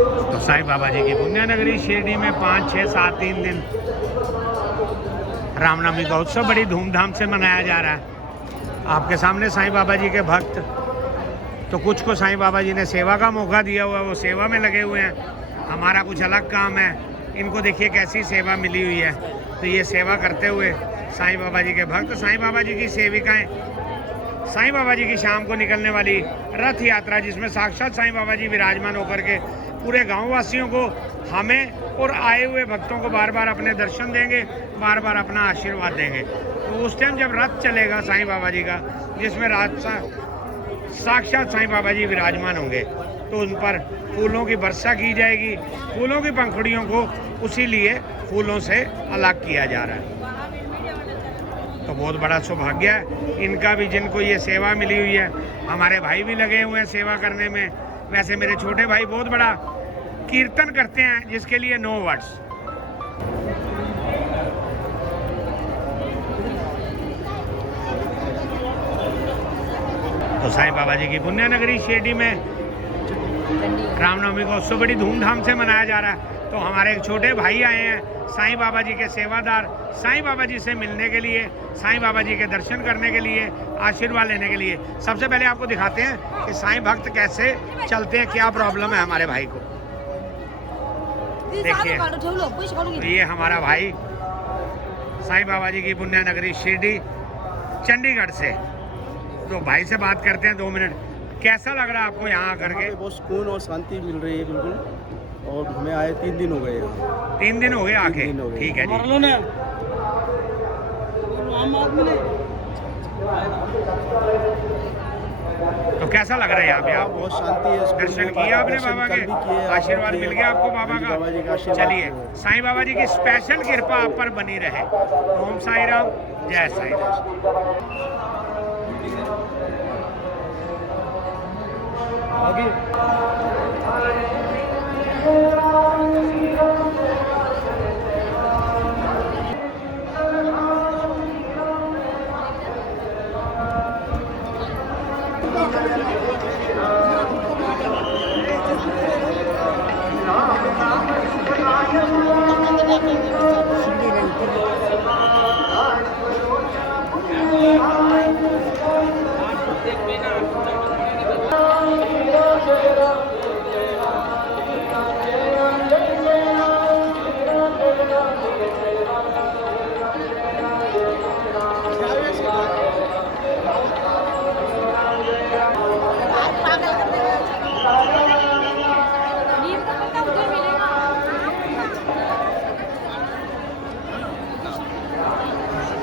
तो साईं बाबा जी की पुण्य नगरी शिरडी में 5, 6, 7 3 दिन रामनवमी का उत्सव बड़ी धूमधाम से मनाया जा रहा है। आपके सामने साईं बाबा जी के भक्त, तो कुछ को साईं बाबा जी ने सेवा का मौका दिया हुआ है, वो सेवा में लगे हुए हैं। हमारा कुछ अलग काम है। इनको देखिए कैसी सेवा मिली हुई है। तो ये सेवा करते हुए साईं बाबा जी के भक्त, साईं बाबा जी की सेविकाएं, साईं बाबा जी की शाम को निकलने वाली रथ यात्रा, जिसमें साक्षात साईं बाबा जी विराजमान होकर के पूरे गाँव वासियों को, हमें और आए हुए भक्तों को बार बार अपने दर्शन देंगे, बार बार अपना आशीर्वाद देंगे। तो उस टाइम जब रथ चलेगा साईं बाबा जी का, जिसमें साक्षात साईं बाबा जी विराजमान होंगे, तो उन पर फूलों की वर्षा की जाएगी। फूलों की पंखुड़ियों को उसी लिए फूलों से अलग किया जा रहा है। तो बहुत बड़ा सौभाग्य है इनका भी, जिनको ये सेवा मिली हुई है। हमारे भाई भी लगे हुए हैं सेवा करने में। वैसे मेरे छोटे भाई बहुत बड़ा कीर्तन करते हैं, जिसके लिए नो वर्ड्स। तो साईं बाबा जी की पुण्य नगरी शिरडी में रामनवमी का उत्सव बड़ी धूमधाम से मनाया जा रहा है। तो हमारे एक छोटे भाई आए हैं, साईं बाबा जी के सेवादार, साईं बाबा जी से मिलने के लिए, साईं बाबा जी के दर्शन करने के लिए, आशीर्वाद लेने के लिए। सबसे पहले आपको दिखाते हैं कि साईं भक्त कैसे चलते हैं, क्या प्रॉब्लम है हमारे भाई को। देखिए, तो ये हमारा भाई साईं बाबा जी की पुण्य नगरी शिरडी चंडीगढ़ से। तो भाई से बात करते हैं 2 मिनट। कैसा लग रहा है आपको यहाँ आकर के? बहुत सुकून और शांति मिल रही है बिल्कुल। और हमें आए 3 दिन हो गए। 3 दिन हो गए आके? ठीक है जी। तो कैसा लग रहा है यहाँ पे आप? बहुत शांति है। दर्शन किया आपने बाबा के? आशीर्वाद मिल गया आपको बाबा का? चलिए, साईं बाबा जी की स्पेशल कृपा आप पर बनी रहे। ओम साई राम, जय साई राम।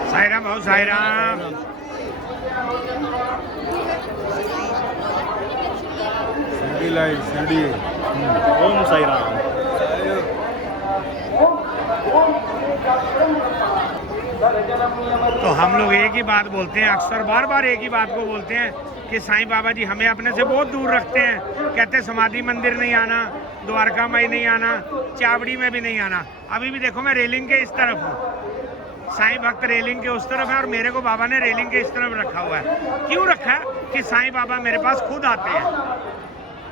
साई राम, भाऊ साई राम। ओम साई राम। तो हम लोग एक ही बात बोलते हैं, अक्सर बार बार एक ही बात को बोलते हैं कि साईं बाबा जी हमें अपने से बहुत दूर रखते हैं। कहते हैं समाधि मंदिर नहीं आना, द्वारका माई नहीं आना, चावड़ी में भी नहीं आना। अभी भी देखो मैं रेलिंग के इस तरफ हूँ, साईं भक्त रेलिंग के उस तरफ है, और मेरे को बाबा ने रेलिंग के इस तरफ रखा हुआ है। क्यों रखा है? कि साईं बाबा मेरे पास खुद आते हैं।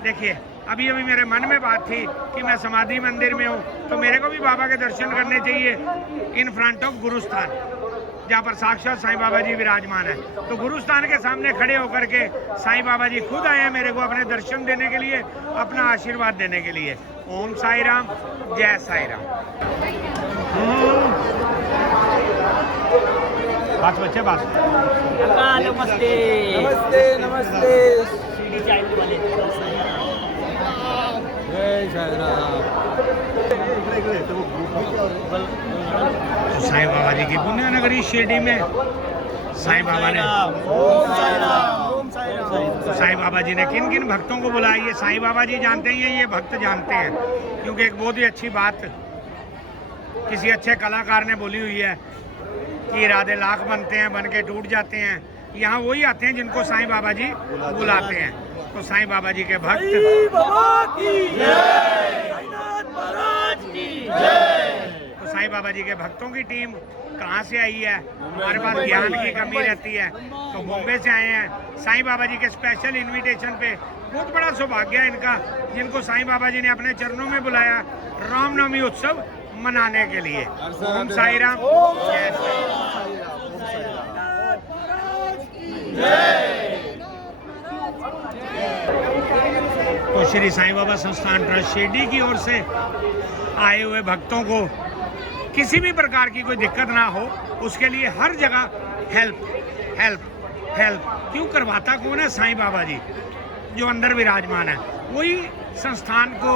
देखिए, अभी अभी मेरे मन में बात थी कि मैं समाधि मंदिर में हूँ, तो मेरे को भी बाबा के दर्शन करने चाहिए इन फ्रंट ऑफ गुरुस्थान, जहाँ पर साक्षात साईं बाबा जी विराजमान है। तो गुरुस्थान के सामने खड़े होकर के साईं बाबा जी खुद आए हैं मेरे को अपने दर्शन देने के लिए, अपना आशीर्वाद देने के लिए। ओम साई राम, जय साई राम। बात बच्चे बात। नमस्ते नमस्ते नमस्ते। जय साई राम। तो साईं बाबा जी की पुण्य नगरी शिरडी में साईं बाबा ने, साईं बाबा जी ने किन किन भक्तों को बुलाया, ये साईं बाबा जी जानते हैं, ये भक्त जानते हैं। क्योंकि एक बहुत ही अच्छी बात किसी अच्छे कलाकार ने बोली हुई है कि इरादे लाख बनते हैं, बन के टूट जाते हैं। यहाँ वही आते हैं जिनको साईं बाबा जी बुलाते हैं। तो साईं बाबा जी के भक्त, तो साईं बाबा जी के भक्तों की टीम कहाँ से आई है? हमारे पास ज्ञान की कमी रहती है, तो बॉम्बे से आए हैं। साईं बाबा जी के स्पेशल इनविटेशन पे बहुत बड़ा सौभाग्य है इनका, जिनको साईं बाबा जी ने अपने चरणों में बुलाया रामनवमी उत्सव मनाने के लिए। ओम साई राम, जय तो श्री साईं बाबा संस्थान ट्रस्ट शिरडी की ओर से आए हुए भक्तों को किसी भी प्रकार की कोई दिक्कत ना हो, उसके लिए हर जगह हेल्प हेल्प हेल्प। क्यों करवाता कौन है? साईं बाबा जी जो अंदर विराजमान है। वही संस्थान को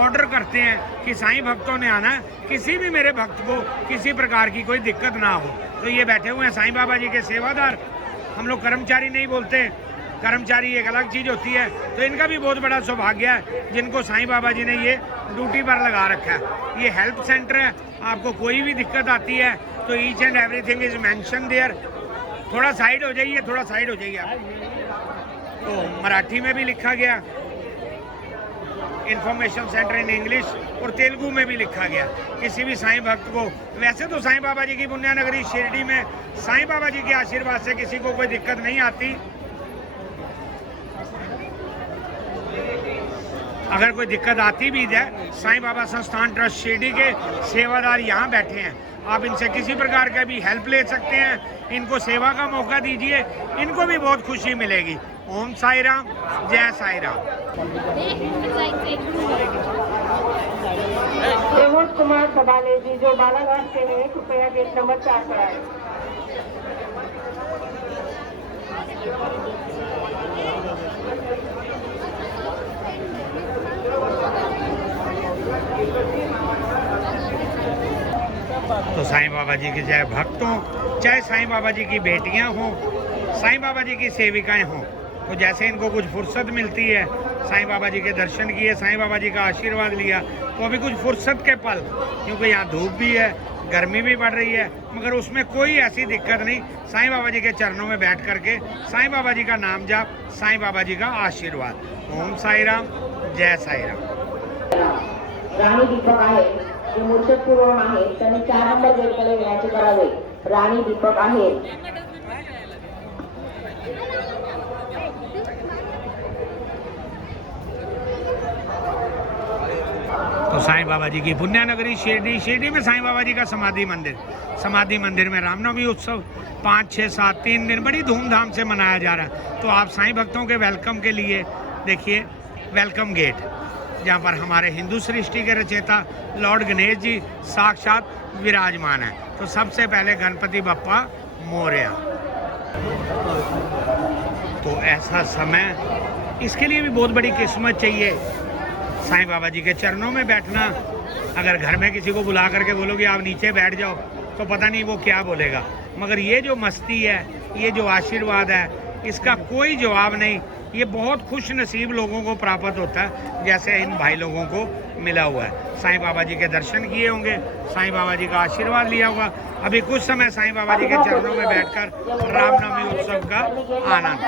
ऑर्डर करते हैं कि साईं भक्तों ने आना है, किसी भी मेरे भक्त को किसी प्रकार की कोई दिक्कत ना हो। तो ये बैठे हुए हैं साईं बाबा जी के सेवादार। हम लोग कर्मचारी नहीं बोलते, कर्मचारी एक अलग चीज़ होती है। तो इनका भी बहुत बड़ा सौभाग्य है जिनको साईं बाबा जी ने ये ड्यूटी पर लगा रखा है। ये हेल्प सेंटर है, आपको कोई भी दिक्कत आती है तो each and everything is mention there. थोड़ा साइड हो जाइए, थोड़ा साइड हो जाइए आप। तो मराठी में भी लिखा गया, इंफॉर्मेशन सेंटर इन इंग्लिश, और तेलुगु में भी लिखा गया। किसी भी साईं भक्त को, वैसे तो साईं बाबा जी की पुण्य नगरी शिरडी में साईं बाबा जी के आशीर्वाद से किसी को कोई दिक्कत नहीं आती। अगर कोई दिक्कत आती भी है, साईं बाबा संस्थान ट्रस्ट शिरडी के सेवादार यहाँ बैठे हैं, आप इनसे किसी प्रकार का भी हेल्प ले सकते हैं। इनको सेवा का मौका दीजिए, इनको भी बहुत खुशी मिलेगी। ओम साई राम, जय साई राम। प्रमोद कुमार सबाले जी जो बालाघाट से हैं, कृपया गेट नंबर 4 पर आए। तो साईं बाबा जी की जय। भक्तों, चाहे साईं बाबा जी की बेटियां हों, साईं बाबा जी की सेविकाएं हों, तो जैसे इनको कुछ फुर्सत मिलती है, साईं बाबा जी के दर्शन किए, साईं बाबा जी का आशीर्वाद लिया, तो अभी कुछ फुर्सत के पल, क्योंकि यहाँ धूप भी है, गर्मी भी पड़ रही है, मगर उसमें कोई ऐसी दिक्कत नहीं। साईं बाबा जी के चरणों में बैठ करके साईं बाबा जी का नाम जाप, साईं बाबा जी का आशीर्वाद। ओम साई राम, जय साई राम। राणी दीपक आहे जे मूर्छित पूर्वम आहे, त्यांनी 4 नंबर गेटकडे विनंती करावी। राणी दीपक आहे। तो साईं बाबा जी की पुण्य नगरी शिरडी, शिरडी में साईं बाबा जी का समाधि मंदिर में रामनवमी उत्सव 5, 6, 7 3 दिन बड़ी धूमधाम से मनाया जा रहा है। तो आप साईं भक्तों के वेलकम के लिए देखिए वेलकम गेट, जहाँ पर हमारे हिंदू सृष्टि के रचयिता लॉर्ड गणेश जी साक्षात विराजमान है। तो सबसे पहले गणपति बप्पा मोरया। तो ऐसा समय, इसके लिए भी बहुत बड़ी किस्मत चाहिए। साईं बाबा जी के चरणों में बैठना, अगर घर में किसी को बुला करके बोलोगे आप नीचे बैठ जाओ, तो पता नहीं वो क्या बोलेगा। मगर ये जो मस्ती है, ये जो आशीर्वाद है, इसका कोई जवाब नहीं। ये बहुत खुश नसीब लोगों को प्राप्त होता है, जैसे इन भाई लोगों को मिला हुआ है। साईं बाबा जी के दर्शन किए होंगे, साईं बाबा जी का आशीर्वाद लिया होगा। अभी कुछ समय साईं बाबा जी के चरणों में बैठकर रामनवमी उत्सव का आनंद।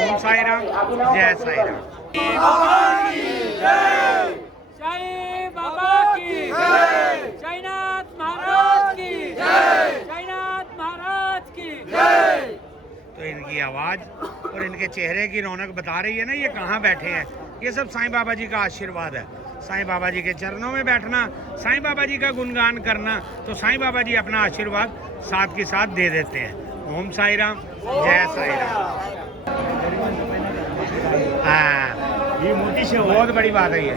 ओम साई राम, जय साई राम। साईं बाबा की जय, साईनाथ महाराज की जय, साईनाथ महाराज की जय। तो इनकी आवाज़ और इनके चेहरे की रौनक बता रही है ना ये कहाँ बैठे हैं। ये सब साईं बाबा जी का आशीर्वाद है। साईं बाबा जी के चरणों में बैठना, साईं बाबा जी का गुणगान करना, तो साईं बाबा जी अपना आशीर्वाद साथ के साथ दे देते हैं। ओम साई राम, जय साई राम। हाँ, ये मोती से बहुत बड़ी बात है ये।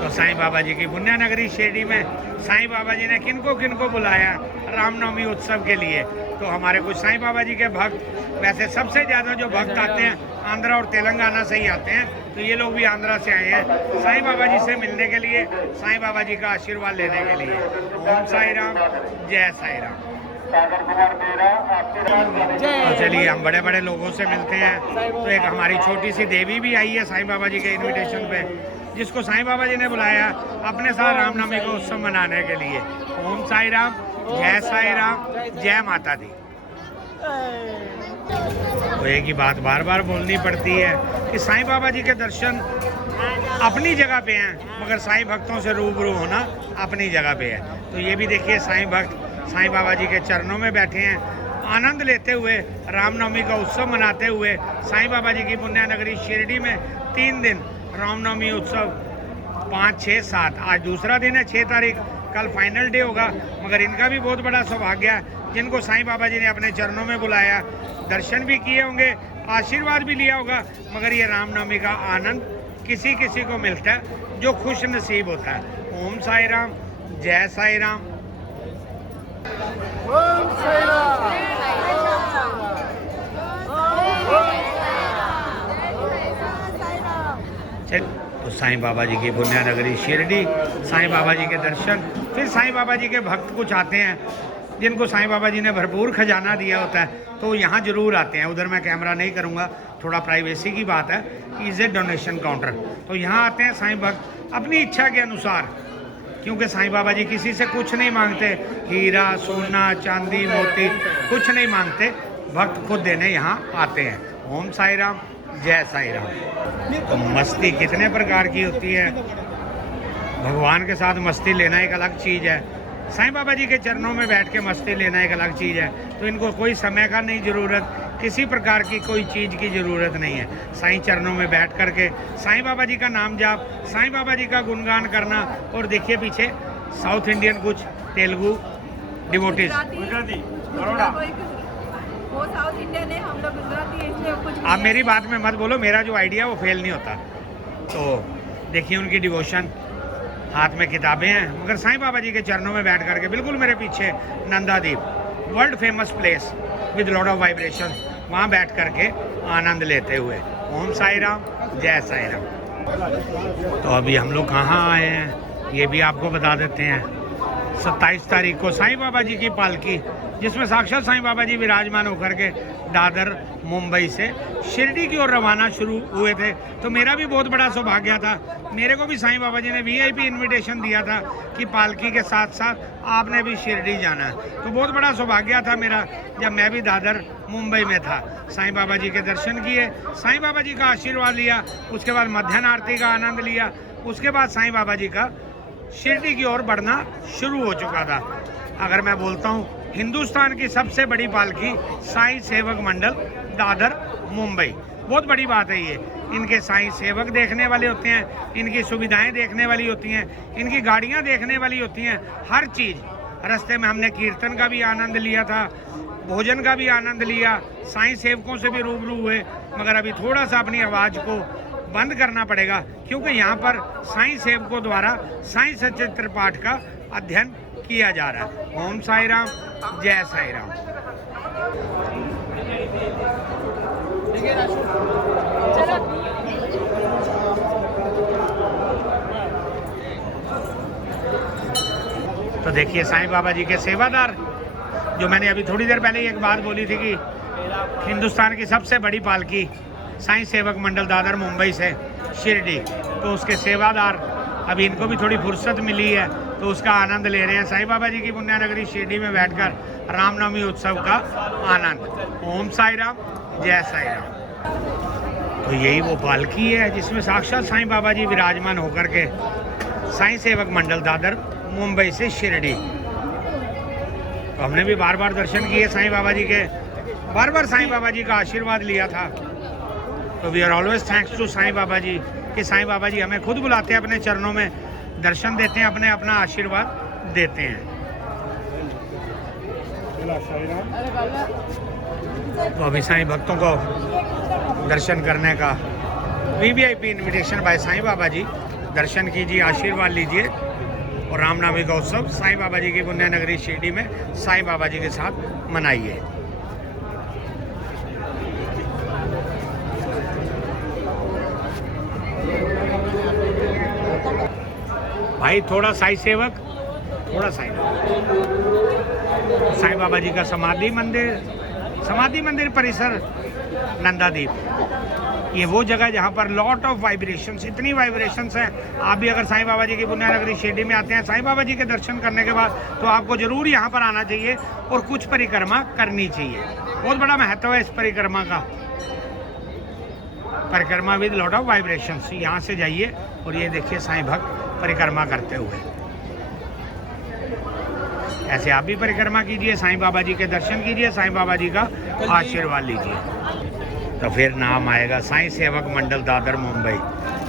तो साईं बाबा जी की पुण्य नगरी शिरडी में साईं बाबा जी ने किनको किनको बुलाया रामनवमी उत्सव के लिए। तो हमारे कुछ साईं बाबा जी के भक्त, वैसे सबसे ज़्यादा जो भक्त आते हैं आंध्रा और तेलंगाना से ही आते हैं, तो ये लोग भी आंध्रा से आए हैं साईं बाबा जी से मिलने के लिए, साईं बाबा जी का आशीर्वाद लेने के लिए। ओम साई राम, जय साई राम। तो चलिए हम बड़े बड़े लोगों से मिलते हैं। तो एक हमारी छोटी सी देवी भी आई है साईं बाबा जी के इनविटेशन पे, जिसको साईं बाबा जी ने बुलाया अपने साथ रामनवमी को उत्सव मनाने के लिए। ओम साई राम, जय साई राम, जय माता दी। तो एक ही बात बार बार बोलनी पड़ती है कि साईं बाबा जी के दर्शन अपनी जगह पे हैं, मगर साईं भक्तों से रूबरू होना अपनी जगह पे है। तो ये भी देखिए साईं भक्त साईं बाबा जी के चरणों में बैठे हैं, आनंद लेते हुए रामनवमी का उत्सव मनाते हुए साईं बाबा जी की पुण्य नगरी शिरडी में 3 दिन रामनवमी उत्सव 5, 6, 7, आज दूसरा दिन है 6 तारीख, कल फाइनल डे होगा। मगर इनका भी बहुत बड़ा सौभाग्य है जिनको साईं बाबा जी ने अपने चरणों में बुलाया, दर्शन भी किए होंगे, आशीर्वाद भी लिया होगा। मगर ये रामनवमी का आनंद किसी किसी को मिलता है जो खुश नसीब होता है। ओम साई राम, जय साई राम। तो साईं बाबा जी की पुण्य नगरी शिरडी, साईं बाबा जी के दर्शन, फिर साईं बाबा जी के भक्त कुछ आते हैं जिनको साईं बाबा जी ने भरपूर खजाना दिया होता है, तो यहाँ ज़रूर आते हैं। उधर मैं कैमरा नहीं करूँगा, थोड़ा प्राइवेसी की बात है। इज़ ए डोनेशन काउंटर, तो यहाँ आते हैं साईं भक्त अपनी इच्छा के अनुसार, क्योंकि साईं बाबा जी किसी से कुछ नहीं मांगते, हीरा सोना चांदी मोती कुछ नहीं मांगते, भक्त खुद देने यहाँ आते हैं। ओम साई राम, जय साई राम। तो मस्ती कितने प्रकार की होती है, भगवान के साथ मस्ती लेना एक अलग चीज़ है, साईं बाबा जी के चरणों में बैठ के मस्ती लेना एक अलग चीज़ है। तो इनको कोई समय का नहीं ज़रूरत, किसी प्रकार की कोई चीज़ की ज़रूरत नहीं है। साईं चरणों में बैठ करके साईं बाबा जी का नाम जाप, साईं बाबा जी का गुणगान करना। और देखिए पीछे साउथ इंडियन कुछ तेलुगु डिवोटीज, वो साउथ इंडियन है, हम लोग गुजराती है, इसलिए कुछ आप मेरी बात में मत बोलो, मेरा जो आइडिया वो फेल नहीं होता। तो देखिए उनकी डिवोशन, हाथ में किताबें हैं, मगर साईं बाबा जी के चरणों में बैठ करके, बिल्कुल मेरे पीछे Nandadeep, world famous place with lot of vibration, वहाँ बैठ करके आनंद लेते हुए। ओम साई राम, जय साई राम। तो अभी हम लोग कहाँ आए हैं ये भी आपको बता देते हैं। 27 तारीख को साईं बाबा जी की पालकी, जिसमें साक्षात साईं बाबा जी विराजमान होकर के दादर मुंबई से शिरडी की ओर रवाना शुरू हुए थे। तो मेरा भी बहुत बड़ा सौभाग्य था, मेरे को भी साईं बाबा जी ने VIP इनविटेशन दिया था कि पालकी के साथ साथ आपने भी शिरडी जाना है। तो बहुत बड़ा सौभाग्य था मेरा जब मैं भी दादर मुंबई में था। साईं बाबा जी के दर्शन किए, साईं बाबा जी का आशीर्वाद लिया, उसके बाद मध्याह्न आरती का आनंद लिया, उसके बाद साईं बाबा जी का शिरडी की ओर बढ़ना शुरू हो चुका था। अगर मैं बोलता हूँ हिंदुस्तान की सबसे बड़ी पालकी साईं सेवक मंडल दादर मुंबई, बहुत बड़ी बात है ये। इनके साईं सेवक देखने वाले होते हैं, इनकी सुविधाएं देखने वाली होती हैं, इनकी गाड़ियां देखने वाली होती हैं, हर चीज़। रास्ते में हमने कीर्तन का भी आनंद लिया था, भोजन का भी आनंद लिया, साईं सेवकों से भी रूबरू हुए। मगर अभी थोड़ा सा अपनी आवाज़ को बंद करना पड़ेगा, क्योंकि यहाँ पर साईं सेवकों द्वारा साईं सचित्र पाठ का अध्ययन किया जा रहा है। ओम साई राम, जय साई राम। तो देखिए साईं बाबा जी के सेवादार, जो मैंने अभी थोड़ी देर पहले ही एक बात बोली थी कि हिंदुस्तान की सबसे बड़ी पालकी साईं सेवक मंडल दादर मुंबई से शिरडी, तो उसके सेवादार, अभी इनको भी थोड़ी फुर्सत मिली है तो उसका आनंद ले रहे हैं साईं बाबा जी की पुण्य नगरी शिरडी में बैठकर रामनवमी उत्सव का आनंद। ओम साई राम, जय साई राम। तो यही वो पालकी है जिसमें साक्षात साईं बाबा जी विराजमान होकर के साईं सेवक मंडल दादर मुंबई से शिरडी। तो हमने भी बार बार दर्शन किए साईं बाबा जी के, बार बार साईं बाबा जी का आशीर्वाद लिया था। तो we are always thanks to Sai Baba ji कि साईं बाबा जी हमें खुद बुलाते हैं अपने चरणों में, दर्शन देते हैं, अपने अपना आशीर्वाद देते हैं। तो अभी साईं भक्तों को दर्शन करने का VIP invitation bye Sai Baba जी, दर्शन कीजिए, आशीर्वाद लीजिए और रामनवमी का उत्सव साईं बाबा जी की पुण्य नगरी शिरडी में साईं बाबा जी के साथ मनाइए। भाई थोड़ा साईं सेवक, थोड़ा साईं साईं बाबा जी का समाधि मंदिर परिसर नंदादीप, ये वो जगह जहाँ पर लॉट ऑफ वाइब्रेशंस, इतनी वाइब्रेशंस हैं। आप भी अगर साईं बाबा जी की पुण्य नगरी शिरडी में आते हैं साईं बाबा जी के दर्शन करने के बाद, तो आपको ज़रूर यहाँ पर आना चाहिए और कुछ परिक्रमा करनी चाहिए। बहुत बड़ा महत्व है इस परिक्रमा का, परिक्रमा विद लॉट ऑफ वाइब्रेशंस। यहाँ से जाइए और ये देखिए साईं भक्त परिक्रमा करते हुए। ऐसे आप भी परिक्रमा कीजिए, साईं बाबा जी के दर्शन कीजिए, साईं बाबा जी का आशीर्वाद लीजिए। तो फिर नाम आएगा साईं सेवक मंडल दादर मुंबई।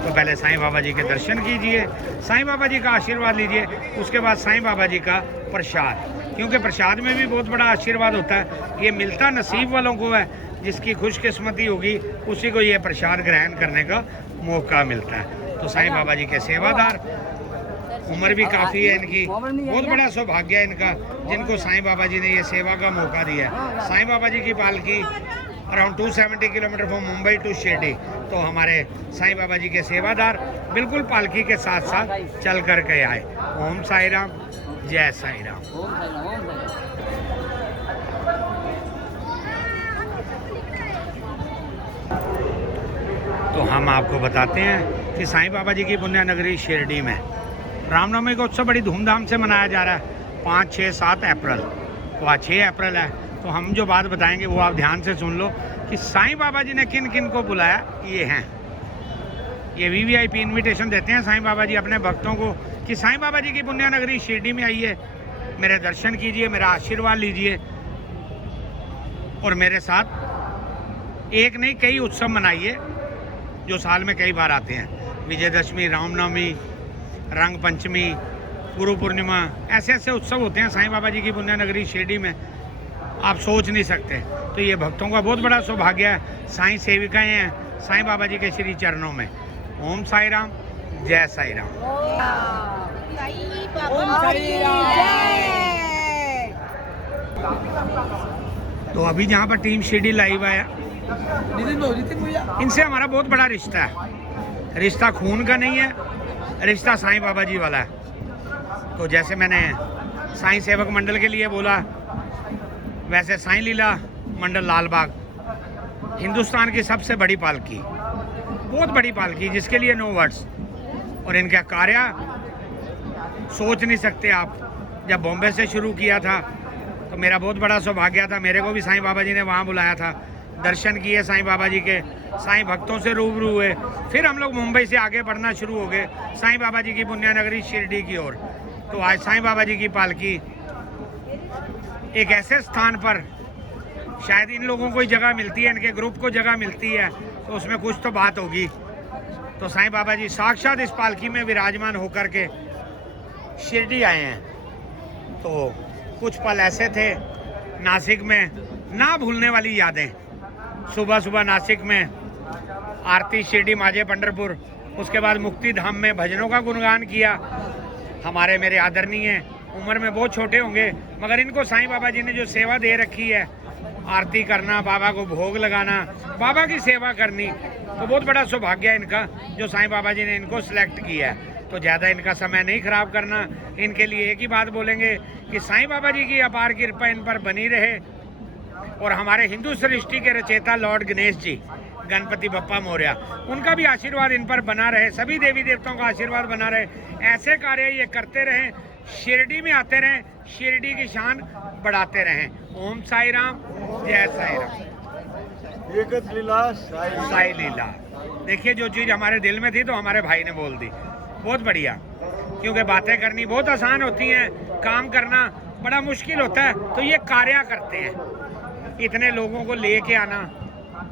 तो पहले साईं बाबा जी के दर्शन कीजिए, साईं बाबा जी का आशीर्वाद लीजिए, उसके बाद साईं बाबा जी का प्रसाद, क्योंकि प्रसाद में भी बहुत बड़ा आशीर्वाद होता है। ये मिलता नसीब वालों को है, जिसकी खुशकिस्मती होगी उसी को ये प्रसाद ग्रहण करने का मौका मिलता है। तो साईं बाबा जी के सेवादार, उम्र भी काफ़ी है इनकी, बहुत बड़ा सौभाग्य है इनका जिनको साईं बाबा जी ने ये सेवा का मौका दिया है। साईं बाबा जी की पालकी around 270 kilometre from Mumbai to Shirdi. तो हमारे साईं बाबा जी के सेवादार बिल्कुल पालकी के साथ साथ चल कर के आए। ओम साई राम, जय साई राम। तो हम आपको बताते हैं कि साईं बाबा जी की पुण्य नगरी शिरडी में रामनवमी का उत्सव बड़ी धूमधाम से मनाया जा रहा है 5, 6, 7 अप्रैल। तो आज 6 अप्रैल है, तो हम जो बात बताएंगे वो आप ध्यान से सुन लो कि साईं बाबा जी ने किन किन को बुलाया। ये हैं, ये VVIP इनविटेशन देते हैं साईं बाबा जी अपने भक्तों को कि साईं बाबा जी की पुण्य नगरी शिरडी में आइए, मेरे दर्शन कीजिए, मेरा आशीर्वाद लीजिए और मेरे साथ एक नहीं कई उत्सव मनाइए जो साल में कई बार आते हैं। विजयदशमी, रामनवमी, रंग पंचमी, गुरु पूर्णिमा, ऐसे ऐसे उत्सव होते हैं साईं बाबा जी की पुण्य नगरी शिरडी में, आप सोच नहीं सकते। तो ये भक्तों का बहुत बड़ा सौभाग्य है, साईं सेविकाएं हैं साईं बाबा जी के श्री चरणों में। ओम साई राम, जय साई राम। तो अभी जहाँ पर टीम शिरडी लाइव है, इनसे हमारा बहुत बड़ा रिश्ता है। रिश्ता खून का नहीं है, रिश्ता साईं बाबा जी वाला है। तो जैसे मैंने साईं सेवक मंडल के लिए बोला, वैसे साईं लीला मंडल लालबाग हिंदुस्तान की सबसे बड़ी पालकी, बहुत बड़ी पालकी, जिसके लिए नो वर्ड्स। और इनका कार्य सोच नहीं सकते आप। जब बॉम्बे से शुरू किया था तो मेरा बहुत बड़ा सौभाग्य था, मेरे को भी साईं बाबा जी ने वहाँ बुलाया था, दर्शन किए साईं बाबा जी के, साईं भक्तों से रूबरू हुए। फिर हम लोग मुंबई से आगे बढ़ना शुरू हो गए साईं बाबा जी की पुण्य नगरी शिरडी की ओर। तो आज साईं बाबा जी की पालकी एक ऐसे स्थान पर, शायद इन लोगों को ही जगह मिलती है, इनके ग्रुप को जगह मिलती है, तो उसमें कुछ तो बात होगी। तो साईं बाबा जी साक्षात इस पालकी में विराजमान होकर के शिरडी आए हैं। तो कुछ पल ऐसे थे नासिक में, ना भूलने वाली यादें। सुबह सुबह नासिक में आरती, शिरडी माजे पंढरपुर, उसके बाद मुक्ति धाम में भजनों का गुणगान किया। हमारे मेरे आदरणीय, उम्र में बहुत छोटे होंगे मगर इनको साईं बाबा जी ने जो सेवा दे रखी है, आरती करना, बाबा को भोग लगाना, बाबा की सेवा करनी, तो बहुत बड़ा सौभाग्य है इनका जो साईं बाबा जी ने इनको सिलेक्ट किया है। तो ज़्यादा इनका समय नहीं खराब करना, इनके लिए एक ही बात बोलेंगे कि साईं बाबा जी की अपार कृपा इन पर बनी रहे और हमारे हिंदू सृष्टि के रचयिता लॉर्ड गणेश जी, गणपति बप्पा मौर्य, उनका भी आशीर्वाद इन पर बना रहे, सभी देवी देवताओं का आशीर्वाद बना रहे। ऐसे कार्य ये करते रहें, शिरडी में आते रहें, शिरडी की शान बढ़ाते रहें। ओम साई राम, जय साई राम। एकत लीला साई लीला। देखिए, जो चीज़ हमारे दिल में थी तो हमारे भाई ने बोल दी, बहुत बढ़िया। क्योंकि बातें करनी बहुत आसान होती हैं, काम करना बड़ा मुश्किल होता है। तो ये कार्य करते हैं। इतने लोगों को लेके आना,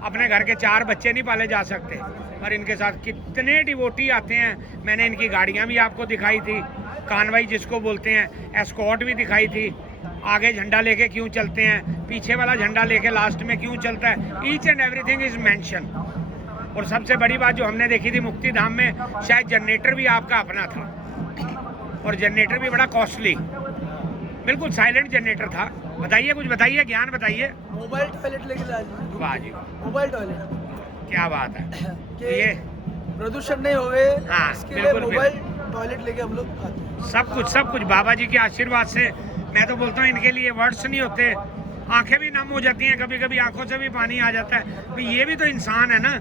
अपने घर के 4 बच्चे नहीं पाले जा सकते, और इनके साथ कितने डिवोटी आते हैं। मैंने इनकी गाड़ियाँ भी आपको दिखाई थी, कानवाई जिसको बोलते हैं, एस्कॉर्ट भी दिखाई थी। आगे झंडा लेके क्यों चलते हैं, पीछे वाला झंडा लेके लास्ट में क्यों चलता है, each and everything is mention. और सबसे बड़ी बात जो हमने देखी थी मुक्ति धाम में, शायद जनरेटर भी आपका अपना था, और जनरेटर भी बड़ा कॉस्टली, बिल्कुल साइलेंट जनरेटर था। बताइए, कुछ बताइए, ज्ञान बताइए। मोबाइल टॉयलेट लेके जा, वाह जी, मोबाइल टॉयलेट, क्या बात है। कि ये प्रदूषण नहीं होवे, हाँ, इसके बिल्कुल, लिए मोबाइल टॉयलेट लेके हम लोग आते हैं। सब कुछ बाबा जी के आशीर्वाद से। मैं तो बोलता हूँ इनके लिए वर्ड्स नहीं होते, आंखें भी नम हो जाती हैं, कभी कभी आंखों से भी पानी आ जाता है। तो ये भी तो इंसान है ना,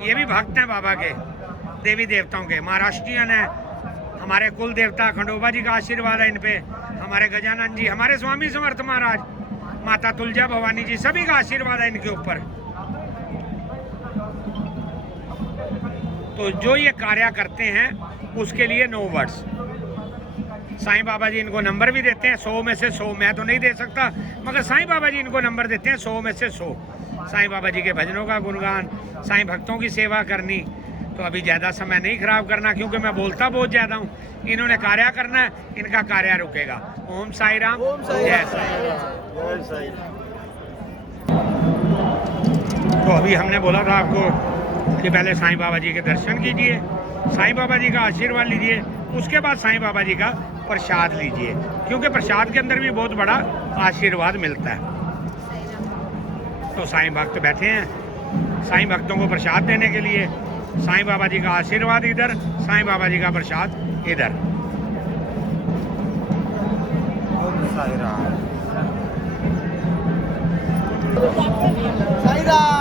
ये भी भक्त हैं बाबा के, देवी देवताओं के, महाराष्ट्रियन है। हमारे कुल देवता खंडोबा जी का आशीर्वाद है इन पे, हमारे गजानन जी, हमारे स्वामी समर्थ महाराज, माता तुलजा भवानी जी, सभी का आशीर्वाद है इनके ऊपर। तो जो ये कार्य करते हैं उसके लिए नो वर्ड्स। साईं बाबा जी इनको नंबर भी देते हैं 100 में से 100, मैं तो नहीं दे सकता, मगर साईं बाबा जी इनको नंबर देते हैं 100 में से 100। साईं बाबा जी के भजनों का गुणगान, साईं भक्तों की सेवा करनी। तो अभी ज़्यादा समय नहीं खराब करना, क्योंकि मैं बोलता बहुत ज़्यादा हूँ। इन्होंने कार्य करना है, इनका कार्य रुकेगा। ओम साई राम, जय साई। तो अभी हमने बोला था आपको कि पहले साईं बाबा जी के दर्शन कीजिए, साईं बाबा जी का आशीर्वाद लीजिए, उसके बाद साईं बाबा जी का प्रसाद लीजिए, क्योंकि प्रसाद के अंदर भी बहुत बड़ा आशीर्वाद मिलता है। तो साईं भक्त बैठे हैं साईं भक्तों को प्रसाद देने के लिए। साईं बाबा जी का आशीर्वाद इधर, साईं बाबा जी का प्रसाद इधर। साईं राम।